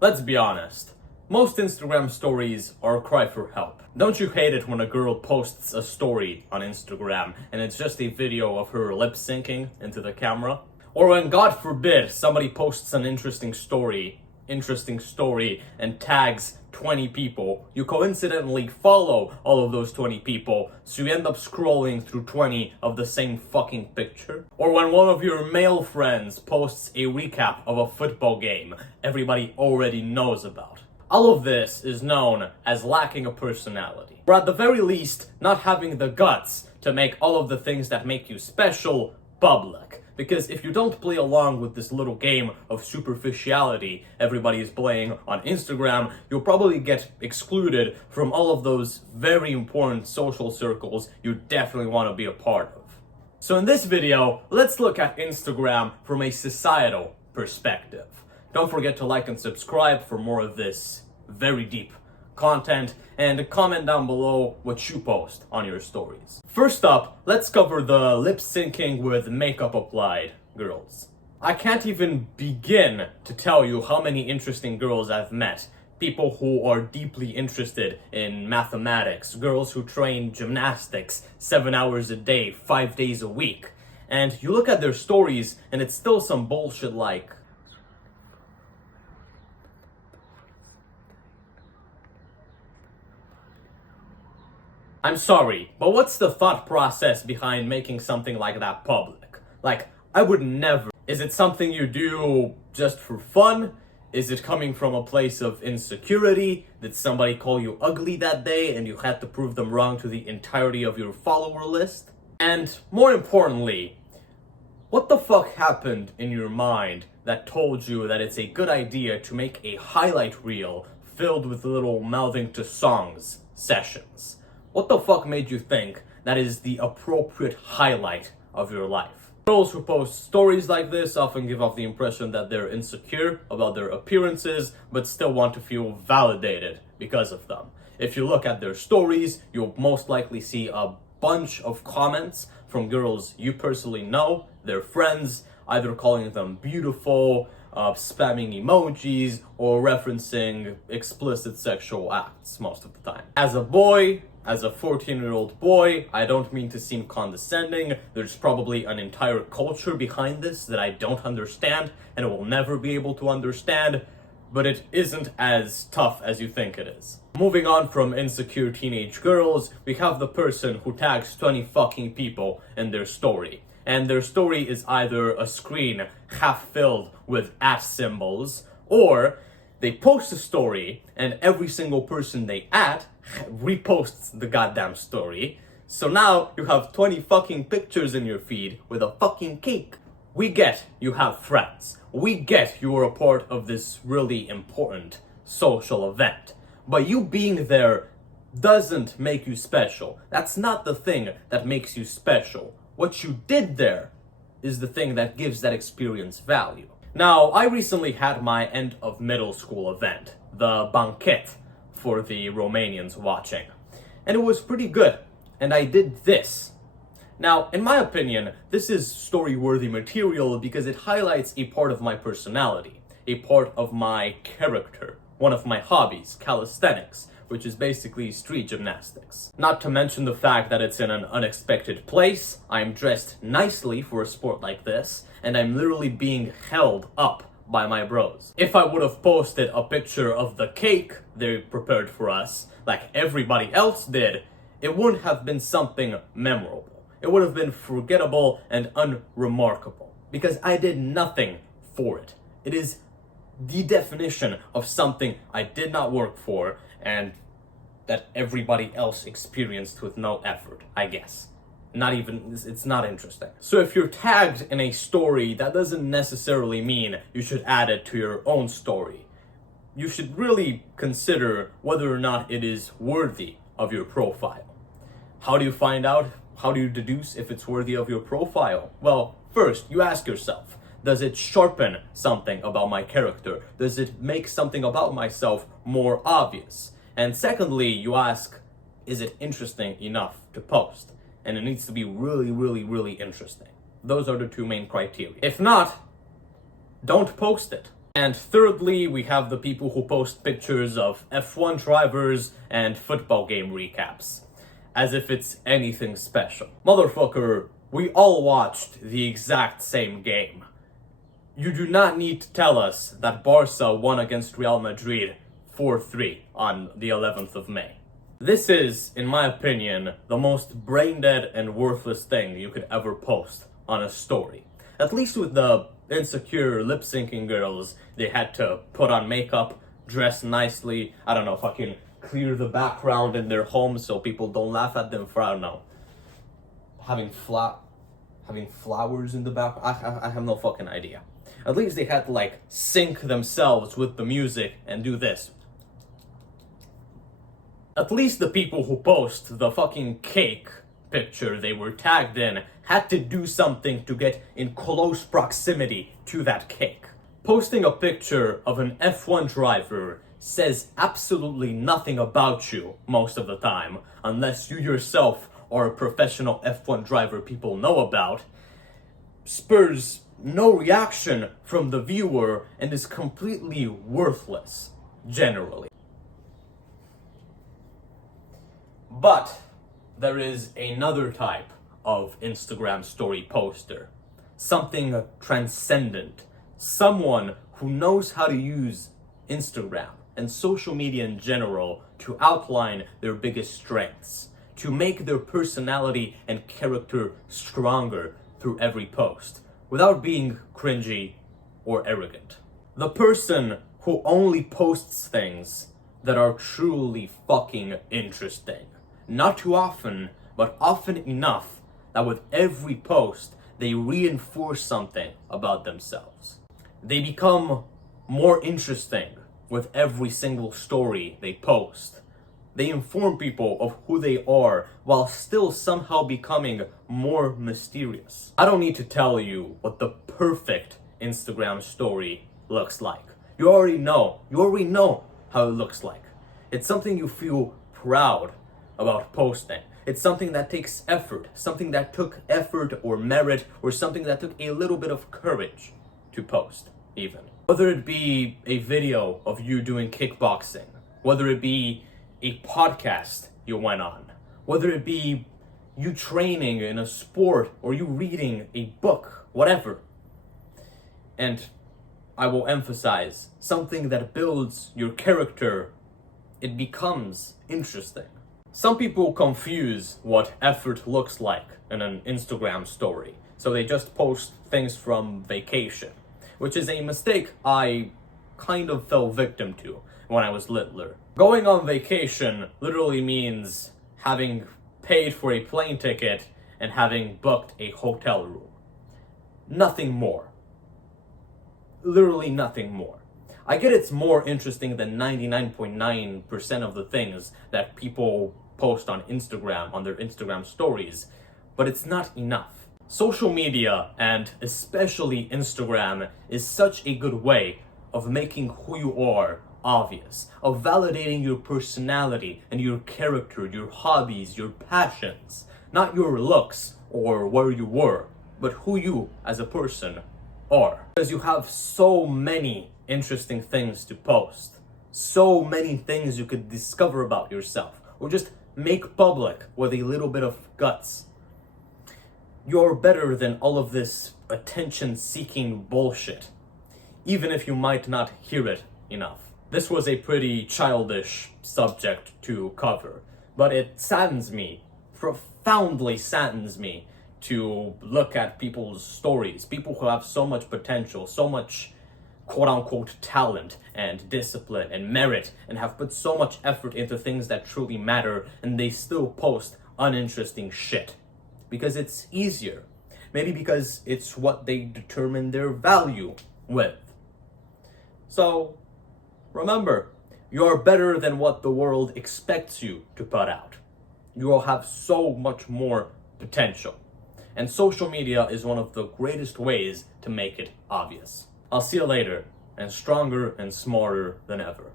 Let's be honest. Most Instagram stories are a cry for help. Don't you hate it when a girl posts a story on Instagram and it's just a video of her lip syncing into the camera? Or when, God forbid, somebody posts an interesting story and tags 20 people, you coincidentally follow all of those 20 people, so you end up scrolling through 20 of the same fucking picture. Or when one of your male friends posts a recap of a football game everybody already knows about. All of this is known as lacking a personality. Or at the very least, not having the guts to make all of the things that make you special public. Because if you don't play along with this little game of superficiality everybody is playing on Instagram, you'll probably get excluded from all of those very important social circles you definitely want to be a part of. So in this video, let's look at Instagram from a societal perspective. Don't forget to like and subscribe for more of this very deep content, and comment down below what you post on your stories. First up, let's cover the lip syncing with makeup applied girls. I can't even begin to tell you how many interesting girls I've met. People who are deeply interested in mathematics, girls who train gymnastics 7 hours a day, 5 days a week. And you look at their stories and it's still some bullshit like, I'm sorry, but what's the thought process behind making something like that public? Like, I would never. Is it something you do just for fun? Is it coming from a place of insecurity? Did somebody call you ugly that day and you had to prove them wrong to the entirety of your follower list? And more importantly, what the fuck happened in your mind that told you that it's a good idea to make a highlight reel filled with little mouthing to songs sessions? What the fuck made you think that is the appropriate highlight of your life? Girls who post stories like this often give off the impression that they're insecure about their appearances, but still want to feel validated because of them. If you look at their stories, you'll most likely see a bunch of comments from girls you personally know, their friends, either calling them beautiful, spamming emojis, or referencing explicit sexual acts most of the time. As a boy, as a 14-year-old boy, I don't mean to seem condescending. There's probably an entire culture behind this that I don't understand and will never be able to understand, but it isn't as tough as you think it is. Moving on from insecure teenage girls, we have the person who tags 20 fucking people in their story. And their story is either a screen half filled with @ symbols, or they post a story and every single person they @ reposts the goddamn story. So now you have 20 fucking pictures in your feed with a fucking cake. We get you have friends. We get you are a part of this really important social event. But you being there doesn't make you special. That's not the thing that makes you special. What you did there is the thing that gives that experience value. Now, I recently had my end of middle school event, the banquet for the Romanians watching. And it was pretty good. And I did this. Now, in my opinion, this is story-worthy material because it highlights a part of my personality, a part of my character, one of my hobbies, calisthenics, which is basically street gymnastics. Not to mention the fact that it's in an unexpected place, I'm dressed nicely for a sport like this, and I'm literally being held up by my bros. If I would have posted a picture of the cake they prepared for us, like everybody else did, it wouldn't have been something memorable. It would have been forgettable and unremarkable, because I did nothing for it. It is the definition of something I did not work for, and that everybody else experienced with no effort, I guess. It's not interesting. So if you're tagged in a story, that doesn't necessarily mean you should add it to your own story. You should really consider whether or not it is worthy of your profile. How do you find out? How do you deduce if it's worthy of your profile? Well, first, you ask yourself, does it sharpen something about my character? Does it make something about myself more obvious? And secondly, you ask, is it interesting enough to post? And it needs to be really, really, really interesting. Those are the two main criteria. If not, don't post it. And thirdly, we have the people who post pictures of F1 drivers and football game recaps, as if it's anything special. Motherfucker, we all watched the exact same game. You do not need to tell us that Barca won against Real Madrid 4-3 on the 11th of May. This is, in my opinion, the most brain-dead and worthless thing you could ever post on a story. At least with the insecure lip-syncing girls, they had to put on makeup, dress nicely, I don't know, fucking clear the background in their home so people don't laugh at them for, I don't know, having flowers in the back. I have no fucking idea. At least they had to like sync themselves with the music and do this. At least the people who post the fucking cake picture they were tagged in had to do something to get in close proximity to that cake. Posting a picture of an F1 driver says absolutely nothing about you most of the time, unless you yourself are a professional F1 driver people know about, spurs no reaction from the viewer and is completely worthless, generally. But there is another type of Instagram story poster. Something transcendent. Someone who knows how to use Instagram and social media in general to outline their biggest strengths, to make their personality and character stronger through every post, without being cringy or arrogant. The person who only posts things that are truly fucking interesting. Not too often, but often enough that with every post, they reinforce something about themselves. They become more interesting with every single story they post. They inform people of who they are while still somehow becoming more mysterious. I don't need to tell you what the perfect Instagram story looks like. You already know how it looks like. It's something you feel proud about posting. It's something that takes effort, something that took effort or merit, or something that took a little bit of courage to post, even. Whether it be a video of you doing kickboxing, whether it be a podcast you went on, whether it be you training in a sport or you reading a book, whatever. And I will emphasize, something that builds your character, it becomes interesting. Some people confuse what effort looks like in an Instagram story, so they just post things from vacation, which is a mistake I kind of fell victim to when I was littler. Going on vacation literally means having paid for a plane ticket and having booked a hotel room. Nothing more. Literally nothing more. I get it's more interesting than 99.9% of the things that people post on Instagram, on their Instagram stories, but it's not enough. Social media, and especially Instagram, is such a good way of making who you are obvious, of validating your personality and your character, your hobbies, your passions, not your looks or where you were, but who you as a person are. Because you have so many interesting things to post, so many things you could discover about yourself, or just make public with a little bit of guts. You're better than all of this attention-seeking bullshit, even if you might not hear it enough. This was a pretty childish subject to cover, but it saddens me, profoundly saddens me, to look at people's stories, people who have so much potential, so much quote-unquote talent and discipline and merit, and have put so much effort into things that truly matter, and they still post uninteresting shit. Because it's easier. Maybe because it's what they determine their value with. So, remember, you're better than what the world expects you to put out. You will have so much more potential. And social media is one of the greatest ways to make it obvious. I'll see you later, and stronger and smarter than ever.